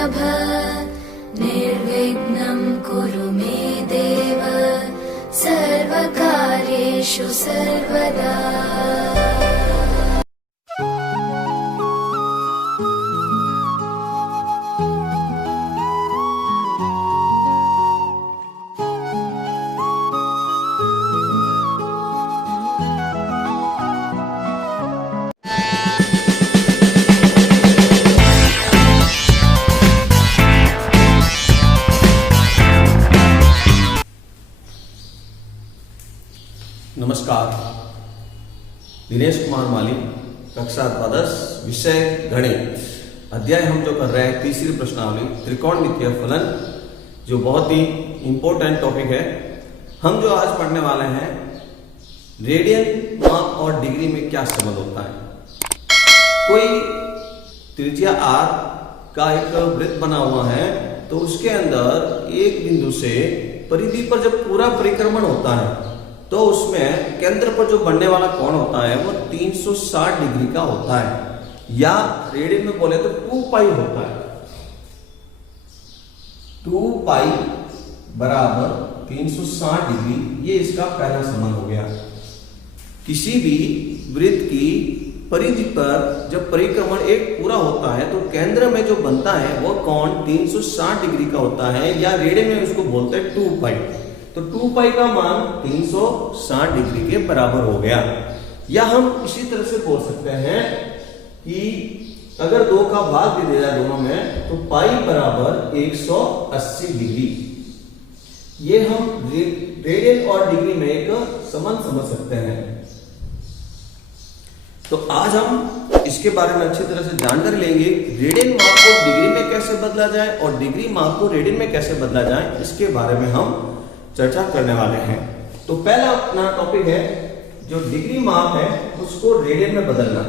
प्रभ निर्विघ्नं कुरु मे देव सर्वकार्येषु सर्वदा। नमस्कार, दिनेश कुमार माली, कक्षा द्वादश, विषय गणित। अध्याय हम जो कर रहे हैं तीसरी प्रश्नावली त्रिकोणमितीय फलन, जो बहुत ही इंपॉर्टेंट टॉपिक है। हम जो आज पढ़ने वाले हैं रेडियन, माप और डिग्री में क्या संबंध होता है। कोई त्रिज्या r का एक वृत्त बना हुआ है, तो उसके अंदर एक बिंदु से परिधि पर जब पूरा परिक्रमण होता है तो उसमें केंद्र पर जो बनने वाला कोण होता है वो 360 डिग्री का होता है, या रेडियन में बोले तो 2 पाई होता है। 2 पाई बराबर 360 डिग्री, ये इसका पहला संबंध हो गया। किसी भी वृत्त की परिधि पर जब परिक्रमण एक पूरा होता है तो केंद्र में जो बनता है वो कोण 360 डिग्री का होता है, या रेडियन में उसको बोलते हैं 2 पाई। तो 2 पाई का मान 360 डिग्री के बराबर हो गया। या हम इसी तरह से बोल सकते हैं कि अगर 2 का भाग दे दिया दोनों में तो पाई बराबर 180 डिग्री। ये हम रेडियन और डिग्री में एक संबंध समझ सकते हैं। तो आज हम इसके बारे में अच्छी तरह से जानकारी लेंगे। रेडियन माप को डिग्री में कैसे बदला जाए और डिग्री माप को रेडियन में कैसे बदला जाए, इसके बारे में हम चर्चा करने वाले हैं। तो पहला अपना टॉपिक है जो डिग्री माप है उसको रेडियन में बदलना।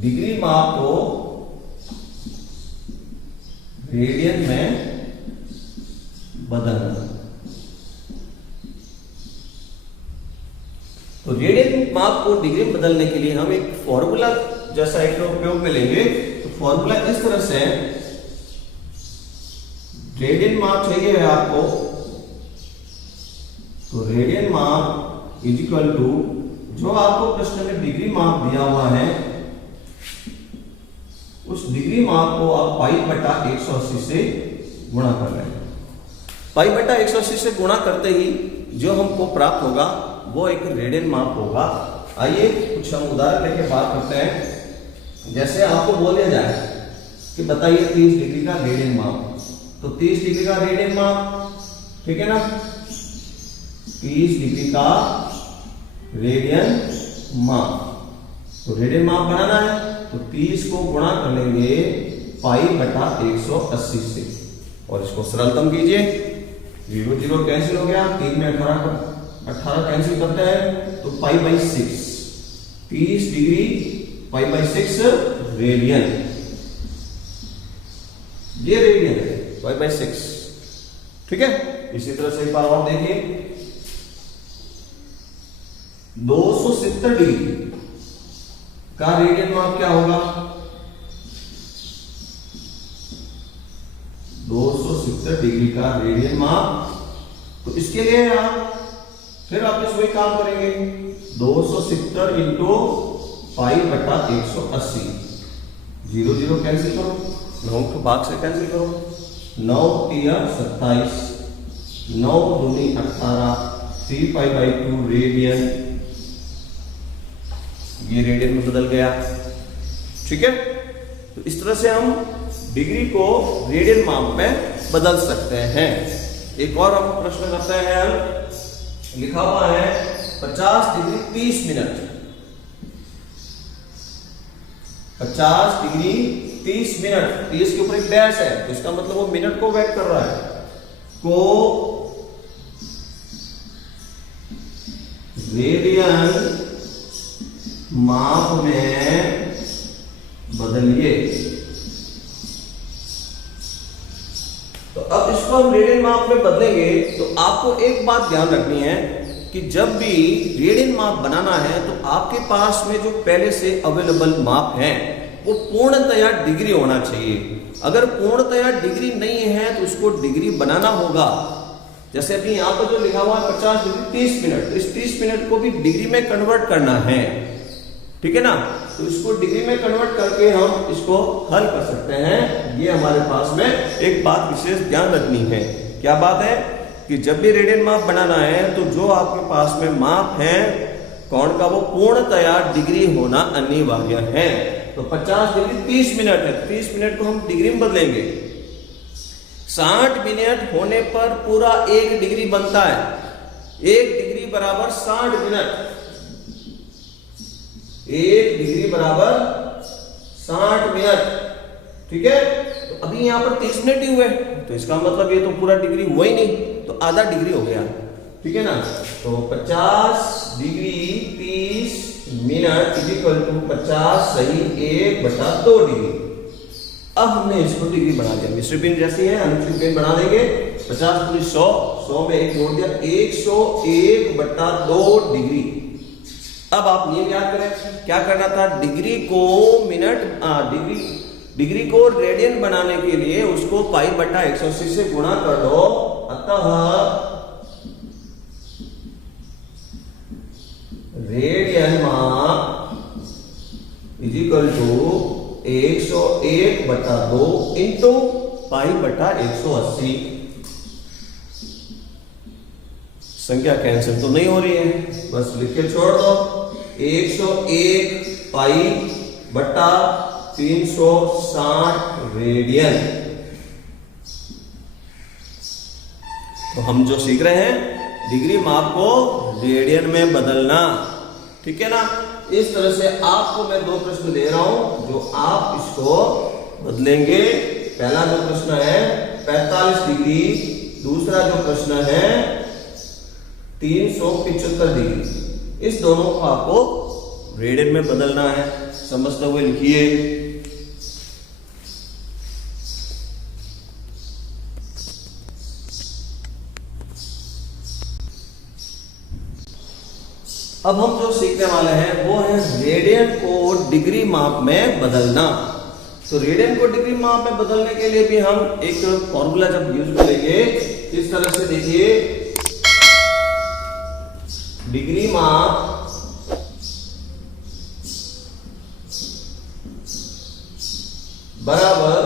डिग्री माप को रेडियन में बदलना। तो रेडियन माप को डिग्री में बदलने के लिए हम एक फॉर्मूला जैसा एक उपयोग में लेंगे। तो फॉर्मूला इस तरह से, रेडियन माप चाहिए है आपको, तो रेडियन माप इज इक्वल टू जो आपको प्रश्न में डिग्री माप दिया हुआ है उस डिग्री माप को आप पाई बटा 180 से गुणा कर रहे हैं। पाई बटा 180 से गुणा करते ही जो हमको प्राप्त होगा वो एक रेडियन माप होगा। आइए कुछ हम उदाहरण लेके बात करते हैं। जैसे आपको बोला जाए कि बताइए 30 डिग्री का रेडियन माप, तो 30 डिग्री का रेडियन माप, ठीक है ना, 30 डिग्री का रेडियन माप। तो रेडियन माप बनाना है तो 30 को गुणा कर लेंगे पाई बटा 180 से, और इसको सरलतम कीजिए। 0 0 कैंसिल हो गया, 3 में 18 कैंसिल करते हैं तो pi by 6, 30 degree pi by 6 radian, ये रेडियन है पाई बाई 6, ठीक है। इसी तरह से एक बार और देखिए, 270 डिग्री का रेडियन माप क्या होगा, 270 डिग्री का रेडियन माप। तो इसके लिए आप फिर वापस वही काम करेंगे, 270 इंटू पाई बटा 180, 0 0 कैंसिल करो, 9 को भाग से कैंसिल करो, 9 3 27, 9 दूनी 18, 3 पाई बाई 2 रेडियन, ये रेडियन में बदल गया, ठीक है। तो इस तरह से हम डिग्री को रेडियन माप में बदल सकते हैं। एक और हम प्रश्न करते हैं, लिखा हुआ है 50 डिग्री 30 मिनट, 50 डिग्री 30 मिनट, 30 के ऊपर एक डैश है तो इसका मतलब वो मिनट को व्यक्त कर रहा है, को रेडियन माप में बदलिए। तो अब इसको हम रेडियन माप में बदलेंगे तो आपको एक बात ध्यान रखनी है कि जब भी रेडियन माप बनाना है तो आपके पास में जो पहले से अवेलेबल माप है वो पूर्णतया डिग्री होना चाहिए। अगर पूर्णतया डिग्री नहीं है तो उसको डिग्री बनाना होगा। जैसे अभी यहाँ पर जो लिखा हुआ है 50 डिग्री 30 मिनट, तो इस 30 मिनट को भी डिग्री में कन्वर्ट करना है, ठीक है ना। तो इसको डिग्री में कन्वर्ट करके हम इसको हल कर सकते हैं। ये हमारे पास में एक बात विशेष ध्यान रखनी है। क्या बात है कि जब भी रेडियन माप बनाना है तो जो आपके पास में माप है कोण का वो पूर्णतया डिग्री होना अनिवार्य है। तो 50 डिग्री 30 मिनट है, 30 मिनट को हम डिग्री में बदलेंगे। 60 मिनट होने पर पूरा 1 डिग्री बनता है। 1 डिग्री बराबर 60 मिनट, 1 डिग्री बराबर 60 मिनट, ठीक है। तो अभी यहां पर 30 मिनट ही हुए, तो इसका मतलब ये तो पूरा डिग्री हुआ ही नहीं, तो आधा डिग्री हो गया, ठीक है ना। तो 50 degree 30 minute is equal to 50 सही 1/2 डिग्री। अब हमने इसको डिग्री बना दिया, मिश्र पिन जैसी है अनुचित पिन बना देंगे। 50 × 100, 100 में 1 जोड़ दिया, 101/2 डिग्री। अब आप ये याद करें क्या करना था, डिग्री को मिनट डिग्री को रेडियन बनाने के लिए उसको π/180 से गुणा कर दो। अतः रेडियन माप इज इक्वल टू 101/2 इंटू π/180। संख्या कैंसिल तो नहीं हो रही है, बस लिख के छोड़ दो। 101 π/360 रेडियन। तो हम जो सीख रहे हैं डिग्री माप को रेडियन में बदलना, ठीक है ना। इस तरह से आपको मैं 2 प्रश्न दे रहा हूं जो आप इसको बदलेंगे। पहला जो प्रश्न है 45 डिग्री, दूसरा जो प्रश्न है 375 डिग्री। इस दोनों को आपको रेडियन में बदलना है। समझते हुए लिखिए। अब हम जो सीखने वाले हैं वो है रेडियन को डिग्री माप में बदलना। तो रेडियन को डिग्री माप में बदलने के लिए भी हम एक फॉर्मूला जब यूज करेंगे इस तरह से, देखिए डिग्री माप बराबर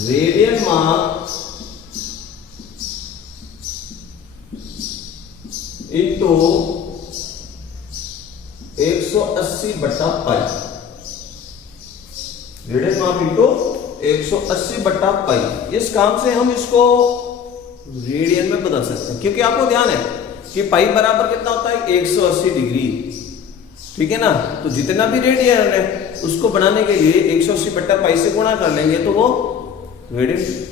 रेडियन माप इंटू 180/π। रेडियन माप इंटू 180/π। इस काम से हम इसको रेडियन में बदल सकते हैं, क्योंकि आपको ध्यान है कि पाई बराबर कितना होता है 180 डिग्री, ठीक है ना। तो जितना भी रेडियन है उसको बनाने के लिए 180/π से गुणा कर लेंगे तो वो रेडियन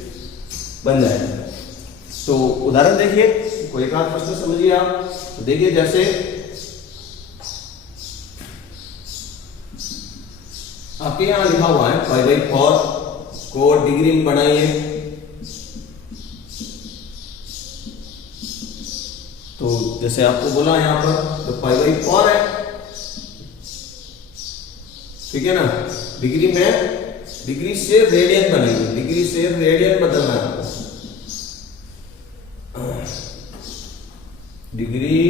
बन जाएगा। तो उदाहरण देखिए, कोई एक आध प्रश्न समझिए आप। तो देखिए जैसे आपके यहां लिखा हुआ है π/4 को डिग्री में बनाइए। तो जैसे आपको बोला यहां पर तो π/4 है, ठीक है ना। डिग्री में डिग्री से रेडियन बनेगी, डिग्री से रेडियन बदलना है। डिग्री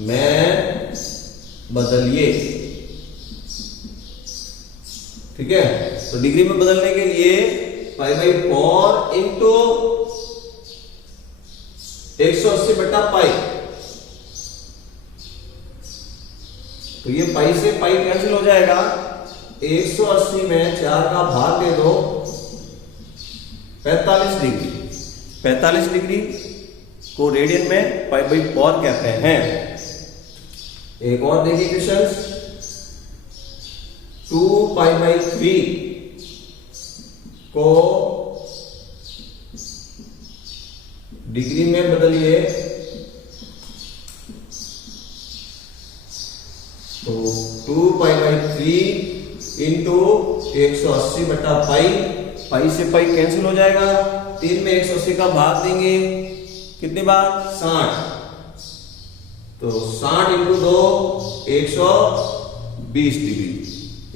में बदलिए, ठीक है। तो डिग्री में बदलने के लिए π/4 इंटू 180/π। तो ये पाई से पाई कैंसिल हो जाएगा। 180 में 4 का भाग दे दो, 45 डिग्री। 45 डिग्री को रेडियन में π/4 कहते हैं। एक और देखिए क्वेश्चन, 2π/3 को डिग्री में बदलिए। तो 2π/3 इंटू 180/π। पाई से पाई कैंसिल हो जाएगा, 3 में 180 का भाग देंगे कितनी बार? 60। तो 60 इंटू 2 120 डिग्री।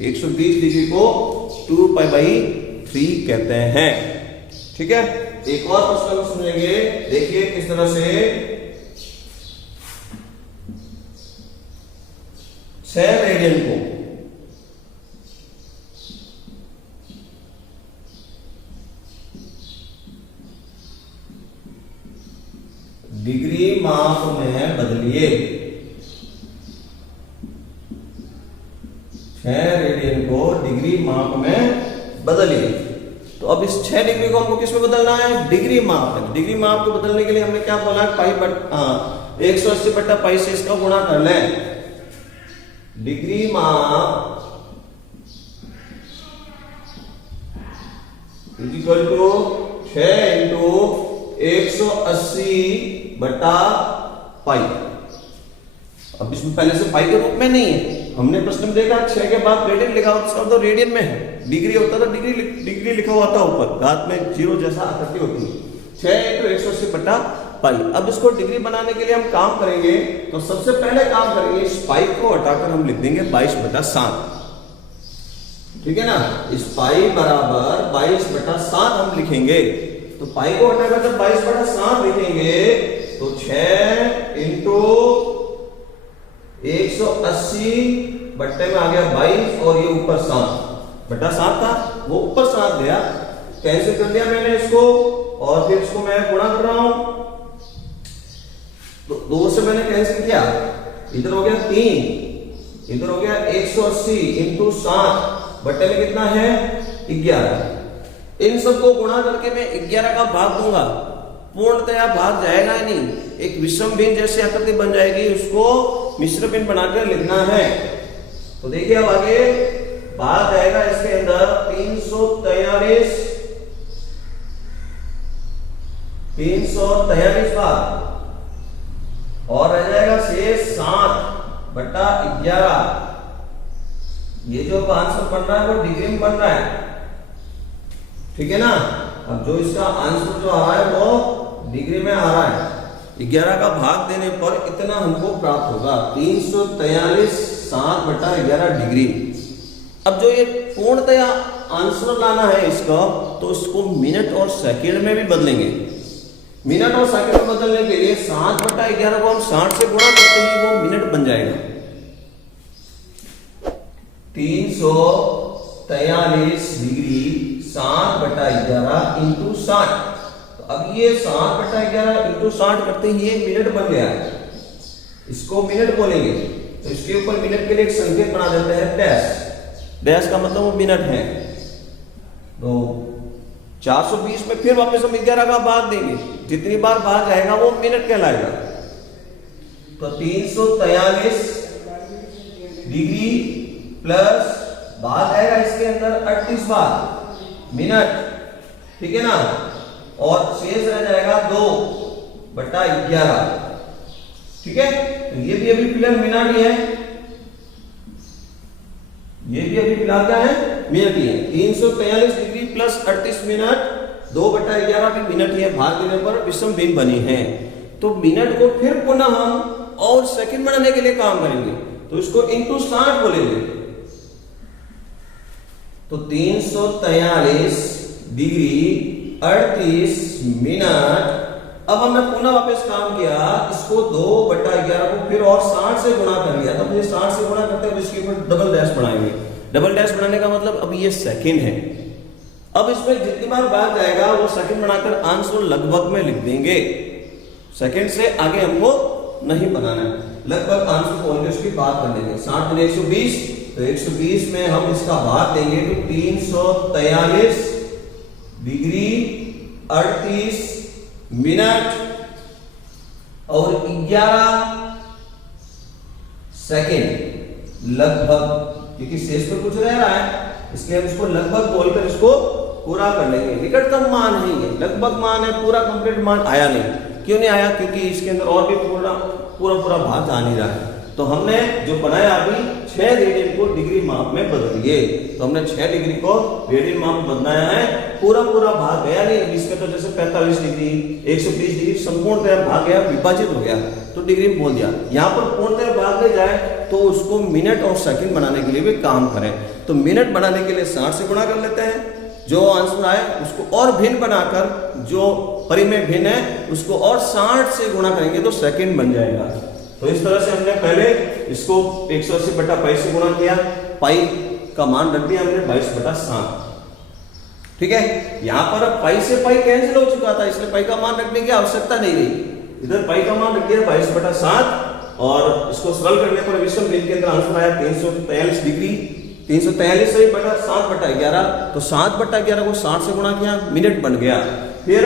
120 डिग्री को 2π/3 कहते हैं। ठीक है, एक और प्रश्न को समझेंगे। देखिए किस तरह से 6 रेडियन को डिग्री माप में बदलिए। 6 रेडियन को डिग्री माप में बदलिए। तो अब इस 6 डिग्री को हमको किस में बदलना है? डिग्री माप में। डिग्री माप को बदलने के लिए हमने क्या बोला? 180/π से इसका गुणा कर लें। डिग्री माप इक्वल टू 6 इंटू 180/π। अब इसमें पहले से पाई के रूप में नहीं है, हमने प्रश्न में देखा 6 के बाद रेडियन लिखा होता तो रेडियन में है। डिग्री होता तो डिग्री लिखा हुआ था ऊपर, घात में 0 जैसा आकृति होती है। 6 इंटू 180/π। अब इसको डिग्री बनाने के लिए हम काम करेंगे, तो सबसे पहले काम करेंगे इस पाई को हटाकर हम लिख देंगे 22/7। ठीक है ना, इस पाई बराबर 22/7 हम लिखेंगे। तो पाई को हटाकर जब 22/7 लिखेंगे तो 6 इंटू 180 बट्टे में आ गया 22 और ये ऊपर 7/7 था, वो ऊपर 7 गया, कैंसिल कर दिया मैंने इसको और फिर इसको मैं गुणा कर रहा हूं। तो 2 से मैंने कैंसिल किया, इधर हो गया 3, इधर हो गया 180 इंटू 7 बट्टे में कितना है? 11। इन सबको गुणा करके मैं 11 का भाग दूंगा, पूर्णतया भाग जाएगा ही नहीं, एक विषम भिन्न जैसी आकृति बन जाएगी, उसको मिश्र भिन्न बनाकर लिखना है। तो देखिए अब आगे भाग जाएगा इसके अंदर 343 भाग और रह जाएगा शेष 7/11। ये जो आंसर बन रहा है वो डिग्री में बन रहा है। ठीक है ना, अब जो इसका आंसर जो आ रहा है वो डिग्री में आ रहा है। 11 का भाग देने पर इतना हमको प्राप्त होगा, 343 7/11 डिग्री। अब जो ये पूर्णतया आंसर लाना है इसका, तो इसको मिनट और सेकंड में भी बदलेंगे। मिनट और सेकंड में बदलने के लिए 7/11 को हम 60 से गुणा करते ही वो मिनट बन जाएगा। 343 डिग्री 7/11 इंटू 60। तो अब ये 7/11 इंटू 60 करते ही ये मिनट बन गया है, इसको मिनट बोलेंगे। तो इसके ऊपर मिनट के लिए एक संकेत बना देते हैं डैश। डैश का मतलब वो मिनट है। तो 420 में फिर वापस हम 11 का भाग देंगे, जितनी बार भाग जाएगा वो मिनट कहलाएगा। तो 343 डिग्री प्लस भाग आएगा इसके अंदर 38 बार मिनट। ठीक है ना, और शेष रह जाएगा 2/11। ठीक है, तो ये भी अभी फिलहाल मिनट ही है, ये भी अभी फिलहाल क्या है? मिनट ही है। 343 डिग्री प्लस 38 मिनट 2/11 भी मिनट ही है, भाग देने पर विषम भिन्न बनी है। तो मिनट को फिर पुनः हम और सेकंड बनाने के लिए काम करेंगे, तो इसको इंटू 60 बोलेंगे। तो 343 डिग्री 38 मिनट। अब हमने पुनः वापस काम किया, इसको 2/11 को फिर और 60 से गुणा कर लिया। तब ये 60 से गुणा करते हुए इसके ऊपर डबल डैश बनाएंगे। डबल डैश बनाने का मतलब अब ये सेकंड है। अब इसमें जितनी बार भाग जाएगा वो सेकंड बनाकर आंसर लगभग में लिख देंगे। सेकंड से आगे हमको नहीं बनाना है, लगभग आंसर बोल के उसकी बात कर लेंगे। 60 में 120, तो 120 में हम इसका भाग देंगे तो 343 डिग्री 38 मिनट और 11 सेकेंड लगभग, क्योंकि शेष पर कुछ रह रहा है इसलिए हम इसको लगभग बोलकर इसको पूरा कर लेंगे। निकटतम मान है ये, लगभग मान है, पूरा कंप्लीट मान आया नहीं। क्यों नहीं आया? क्योंकि इसके अंदर और भी पूरा भाग आ नहीं रहा है। तो हमने जो बनाया अभी 6 रेडियन को डिग्री माप में बदलिए, तो हमने 6 डिग्री को रेडियन माप में बदलाया है। पूरा पूरा भाग गया नहीं, इसमें तो जैसे 45 डिग्री 120 डिग्री संपूर्णतः भाग गया, विभाजित हो गया तो डिग्री में बोल दिया। यहाँ पर पूर्णतः भाग ले जाए तो उसको मिनट और सेकंड बनाने के लिए भी काम करें, तो मिनट बनाने के लिए 60 से गुणा कर लेते हैं, जो आंसर आए उसको और भिन्न बनाकर जो परिमेय भिन्न है उसको और 60 से गुणा करेंगे तो सेकंड बन जाएगा। तो इस तरह से हमने पहले इसको 180 बटा पाई से गुणा किया, पाई का मान रख दिया हमने 22/7। ठीक है, यहाँ पर पाई से पाई कैंसिल हो चुका था, इसलिए पाई का मान रखने की आवश्यकता नहीं रही। इधर पाई का मान रख दिया 22/7 और इसको सरल करने पर विषम भिन्न के अंदर आंसर आया 343 डिग्री। 343 से बटा 7/11, तो 7/11 को 60 से गुणा किया, मिनट बन गया। फिर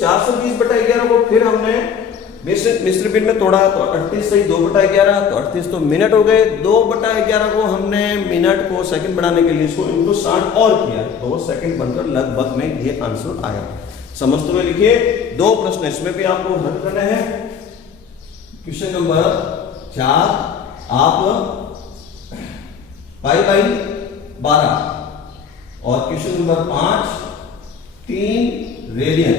420/11 को फिर हमने मिश्र भिन्न में तोड़ा तो 38 से 2/11, तो 38 तो मिनट हो गए। 2/11 को हमने मिनट को सेकंड बनाने के लिए इसको इनटू 60 और किया तो वो सेकंड बनकर लगभग में ये आंसर आया। समझते हुए लिखिए। 2 प्रश्न इसमें भी आपको हल करने हैं। क्वेश्चन नंबर 4 आप पाई/12 और क्वेश्चन नंबर 5 3 रेडियन,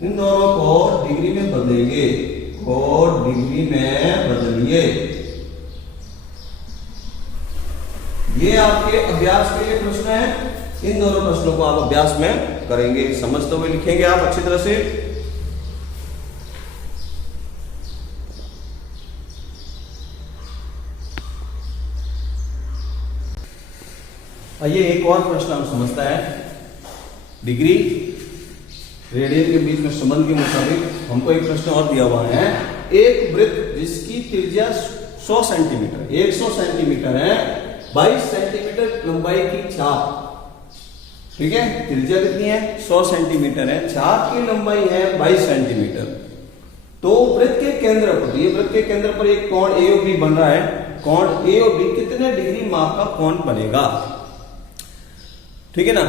इन दोनों को डिग्री में बदलेंगे और डिग्री में बदलिए। ये आपके अभ्यास के लिए प्रश्न है, इन दोनों प्रश्नों को आप अभ्यास में करेंगे, समझते हुए लिखेंगे आप अच्छी तरह से। आइए एक और प्रश्न हम समझता है। डिग्री रेडियन के बीच में संबंध के मुताबिक हमको एक प्रश्न और दिया हुआ है। एक वृत्त जिसकी त्रिज्या 100 सेंटीमीटर 100 सेंटीमीटर है, 22 सेंटीमीटर लंबाई की चाप, ठीक है, त्रिज्या कितनी है 100 सेंटीमीटर है, चाप की लंबाई है 22 सेंटीमीटर। तो वृत्त के केंद्र पर, ये वृत्त के केंद्र पर एक कोण ए और बी बन रहा है। कोण ए और बी कितने डिग्री माप का कोण बनेगा, ठीक है ना।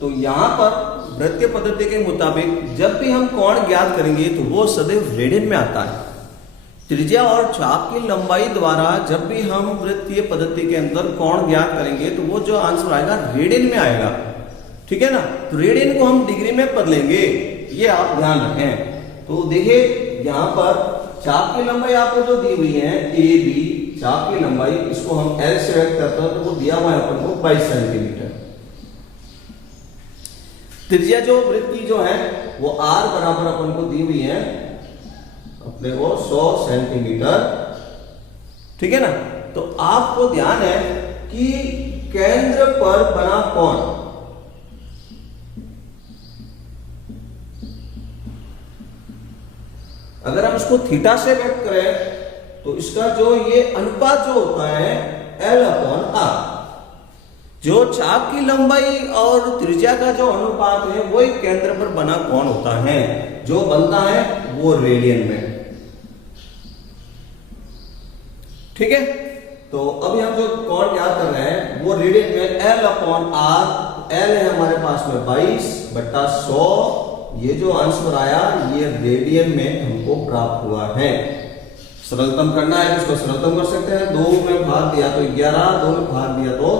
तो यहां पर वृत्तीय पद्धति के मुताबिक जब भी हम कोण ज्ञात करेंगे तो वो सदैव रेडियन में आता है। त्रिज्या और चाप की लंबाई द्वारा जब भी हम वृत्तीय पद्धति के अंदर कोण ज्ञात करेंगे तो वो जो आंसर आएगा रेडियन में आएगा, ठीक है ना। तो रेडियन को हम डिग्री में बदलेंगे, ये आप ध्यान रखें। तो देखिए यहां पर चाप की लंबाई आपको जो दी हुई है ए बी, चाप की लंबाई इसको हम एल से व्यक्त करते हैं तो वो दिया हुआ है अपन को 22 सेंटीमीटर। त्रिज्या जो वृत्त की जो है वो आर बराबर अपन को दी हुई है अपने को 100 सेंटीमीटर, ठीक है ना। तो आपको ध्यान है कि केंद्र पर बना कोण, अगर हम इसको थीटा से व्यक्त करें तो इसका जो ये अनुपात जो होता है L/R, जो चाप की लंबाई और त्रिज्या का जो अनुपात है वो एक केंद्र पर बना कोण होता है, जो बनता है वो रेडियन में, ठीक है। तो अभी हम जो कोण याद कर रहे हैं वो रेडियन में L/R, L है हमारे पास में 22/100, ये जो आंसर आया ये रेडियन में हमको प्राप्त हुआ है। सरलतम करना है, इसको सरलतम कर सकते हैं। 2 में भाग दिया तो 11, 2 में भाग दिया तो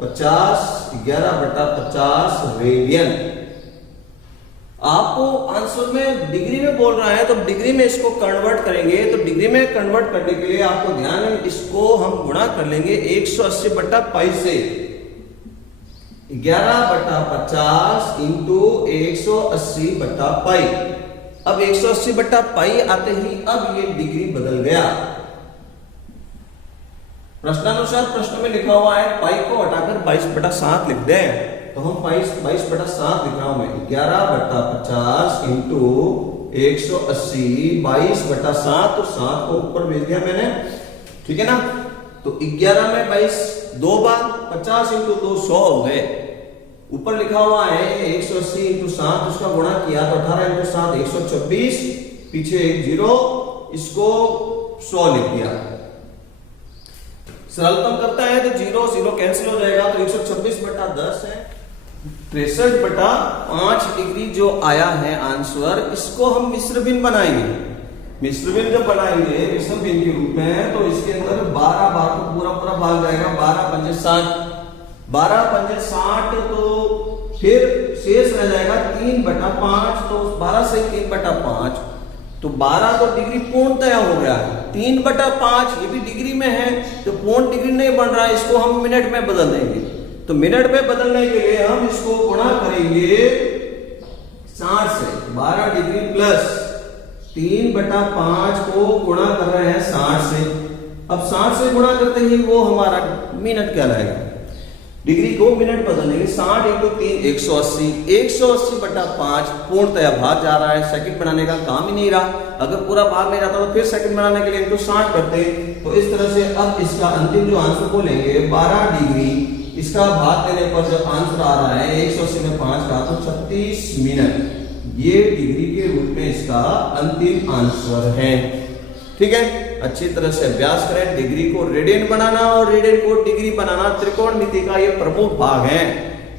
50, 11/50 रेडियन। आपको आंसर में डिग्री में बोल रहा है तो डिग्री में इसको कन्वर्ट करेंगे, तो डिग्री में कन्वर्ट करने के लिए आपको ध्यान है इसको हम गुणा कर लेंगे 180/पाई से। 11/50 इंटू 180/पाई। अब 180/पाई आते ही अब ये डिग्री बदल गया। प्रश्नानुसार प्रश्न में लिखा हुआ है पाई को हटाकर 22/7 लिख दें, तो हम 22/7 लिख रहा हूं मैं। 11/50 इंटू 180, 22/7, तो 7 को ऊपर भेज दिया मैंने, ठीक है ना। तो 11 में 22 2 बार, 50 इंटू 2 100 हो गए। ऊपर लिखा हुआ है 180 इंटू 7, उसका गुणा किया तो 18 इंटू 7 124, पीछे एक 0, इसको 100 लिख दिया। सरलतम करता है तो 0 0 कैंसिल हो जाएगा, तो 126/10 है। 63/5 डिग्री जो आया है आंसर, इसको हम मिश्र भिन्न बनाएंगे। मिश्र बिन जब बनाएंगे मिश्र बिन के रूप में, तो इसके अंदर 12 बार को पूरा पूरा भाग जाएगा, 12 पंजे 60, 12 पंजे 60, तो फिर शेष रह जाएगा 3/5, तो 12 से 3/5, तो 12 तो डिग्री पूर्णतया हो गया। 3/5 ये भी डिग्री में है, तो पूर्ण डिग्री नहीं बन रहा है, इसको हम मिनट में बदल देंगे। तो मिनट में बदलने के लिए हम इसको गुणा करेंगे 60 से, 12 डिग्री प्लस 3/5 को गुणा कर रहे हैं 60 से। अब 60 से गुणा करते ही वो हमारा मिनट कहलाएगा। डिग्री को मिनट बदलेंगे, 60 × 3 180, 180/5 पूर्णतया भाग जा रहा है, सेकंड बनाने का काम ही नहीं रहा। अगर पूरा भाग नहीं जाता तो फिर सेकंड बनाने के लिए इनको 60 करते। तो इस तरह से अब इसका अंतिम जो आंसर को लेंगे 12 डिग्री, इसका भाग देने पर जो आंसर आ रहा है 180 में 5 का, तो 36 मिनट, ये डिग्री के रूप में इसका अंतिम आंसर है। ठीक है, अच्छी तरह से अभ्यास करें। डिग्री को रेडियन बनाना और रेडियन को डिग्री बनाना त्रिकोणमिति का ये प्रमुख भाग है,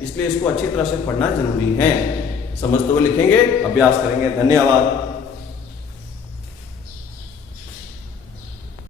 इसलिए इसको अच्छी तरह से पढ़ना जरूरी है। समझते हुए लिखेंगे, अभ्यास करेंगे। धन्यवाद।